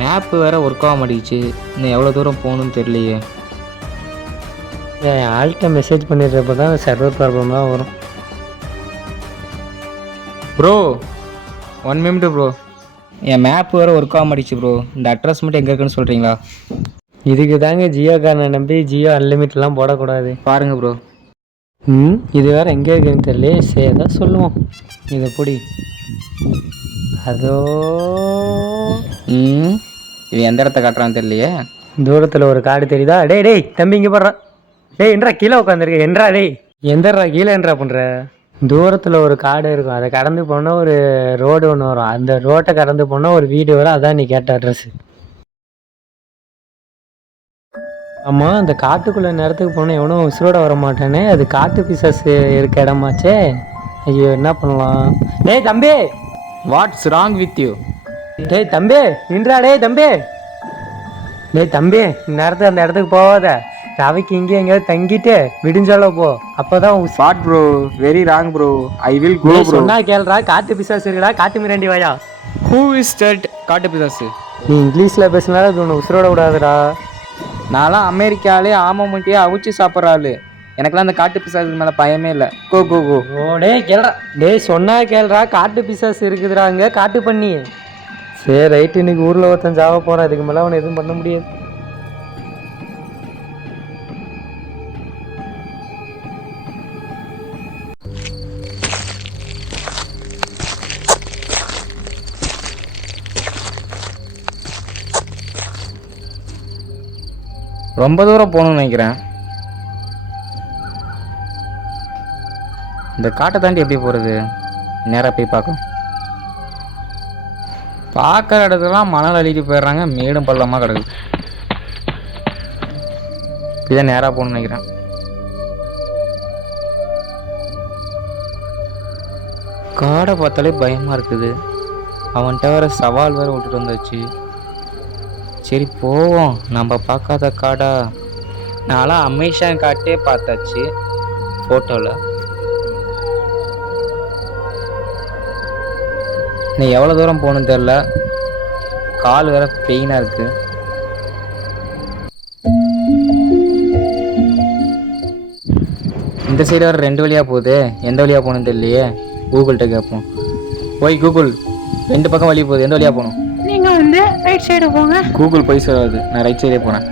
Map வேறு work ஆக மாட்டேங்குச்சு. இன்னும் எவ்வளோ தூரம் போகணுன்னு தெரியலையே. என் ஆள்கிட்ட மெசேஜ் பண்ணிடுறப்ப தான் சர்வர் ப்ராப்ளம் தான் வரும். ப்ரோ 1 மினிட் ப்ரோ, என் மேப்பு வேறு ஒர்க் ஆக மாட்டேங்குச்சு ப்ரோ. இந்த அட்ரஸ் மட்டும் எங்கே இருக்குன்னு சொல்கிறீங்களா? இதுக்கு தாங்க ஜியோ காரனை நம்பி ஜியோ அன்லிமிட்லாம் போடக்கூடாது. பாருங்கள் ப்ரோ. இது வேறு எங்கே இருக்குன்னு தெரியல. சரி தான் சொல்லுவோம். இதை பொடி அதோ இது எந்த இடத்த காட்டுறான்னு தெரியலையே. தூரத்தில் ஒரு காடு தெரியுதா? டேய் தம்பி இங்கே போடுறான். டேய் என்றா கீழே உட்காந்துருக்க? என்றா டேய் எந்தரா கீழே என்றா பண்ணுற? தூரத்தில் ஒரு காடு இருக்கும். அதை கடந்து போனால் ஒரு ரோடு ஒன்று வரும். அந்த ரோட்டை கடந்து போனால் ஒரு வீடு வரும். அதான் நீ கேட்ட அட்ரஸ். ஆமாம், அந்த காட்டுக்குள்ளே நேரத்துக்கு போனால் எவனும் உசுரோட வர மாட்டானே. அது காட்டு பிசாசு இருக்க இடமாச்சே. ஐயோ என்ன பண்ணலாம்? டேய் தம்பி, வாட்ஸ் ராங் வித் யூ? டேய் தம்பி நின்றா. டேய் தம்பி, நேரத்துக்கு அந்த இடத்துக்கு போகாத. ரவைக்கு இங்கே எங்கேயாவது தங்கிட்டு விடிஞ்சாலோ போ. அப்போதான் what bro, very wrong bro. I will go bro. சொன்னா கேள்றா. காட்டு பிசாசு இருக்குடா. காட்டு மிராண்டி வாயா. ஹூ இஸ் தட் காட்டு பிசாசு? நீ இங்கிலீஷில் பேசினாலும் அது ஒன்று உசுரோட விடாதுடா. நான்லாம் அமெரிக்காலே ஆமை முட்டியே அவிச்சு சாப்பிட்ற ஆளு. எனக்குலாம் அந்த காட்டு பிசாசுக்கு மேலே பயமே இல்லை. கோ கோ கோ. ஓ டேய் கேள்றா. டேய் சொன்னா கேள்றா. காட்டு பிசாசு இருக்குதுடா அங்கே. காட்டு பண்ணி. சரி ரைட்டு, இன்னைக்கு ஊரில் ஒருத்தன் சாவ போகிறான். அதுக்கு மேலே அவனை எதுவும் பண்ண முடியாது. ரொம்ப தூரம் போகணும்னு நினைக்கிறேன். இந்த காட்டை தாண்டி எப்படி போகிறது? நேராக போய் பார்க்கலாம். பார்க்குற இடத்துலாம் மணல் அள்ளிட்டு போயிடுறாங்க. மேடும் பள்ளமாக கிடக்குது. இதான் நேராக போகணும்னு நினைக்கிறேன். காடை பார்த்தாலே பயமாக இருக்குது. அவன்கிட்ட வேறு சவால் வேறு விட்டுட்டு வந்தாச்சு. சரி போவோம். நம்ம பார்க்காத காடா? நான்லாம் அமேசான் காட்டே பார்த்தாச்சு ஃபோட்டோவில். நீ எவ்வளோ தூரம் போகணுன்னு தெரில. கால் வேற பெயினாக இருக்குது. இந்த சைடு வேறு 2 வழியாக போகுது. எந்த வழியாக போகணுன்னு தெரியலையே. கூகுள்கிட்ட கேட்போம். ஓய் கூகுள், 2 பக்கம் வழி போகுது. எந்த வழியாக போகணும்? நீங்கள் வந்து ரைட் சைடு போங்க. கூகுள் போய் சொல்லாது. நான் ரைட் சைடே போகிறேன்.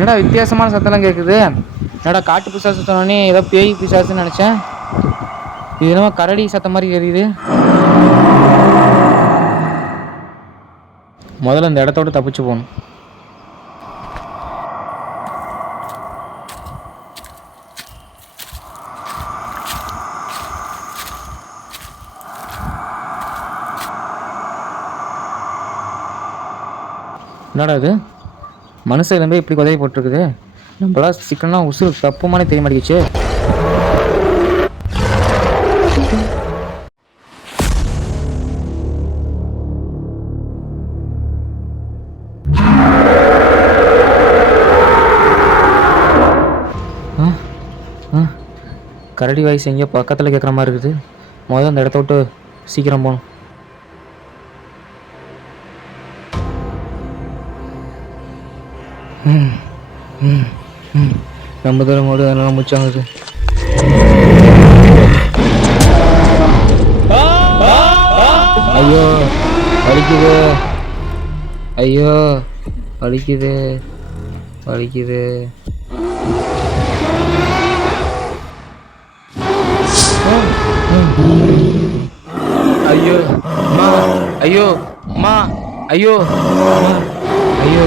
என்னடா வித்தியாசமான சத்தம்லாம் கேட்குது? என்னடா காட்டு பிசாசு சொன்னோடனே ஏதோ பேய் பிசாசுன்னு நினச்சேன். இது என்னமோ கரடி சத்தம் மாதிரி தெரியுது. முதல்ல இந்த இடத்தோட தப்பிச்சு போகணும். என்னடா இது? மனுஷன் எதுவுமே இப்படி உதவி போட்டிருக்குது. நம்மளா சிக்கன்லாம் உசுறு தப்புமானே தெரிய மாட்டேங்குச்சு. கரடி வாய்ஸ் எங்கேயோ பக்கத்தில் கேட்குற மாதிரி இருக்குது. முதல்ல அந்த இடத்த விட்டு சீக்கிரம் போகணும். நம்ம தூரம் ஓடு அதெல்லாம் முடிச்சாங்க. ஐயோ வலிக்குது, ஐயோ வலிக்குது, வலிக்குது. ஐயோ அம்மா, ஐயோ அம்மா, ஐயோ அம்மா, ஐயோ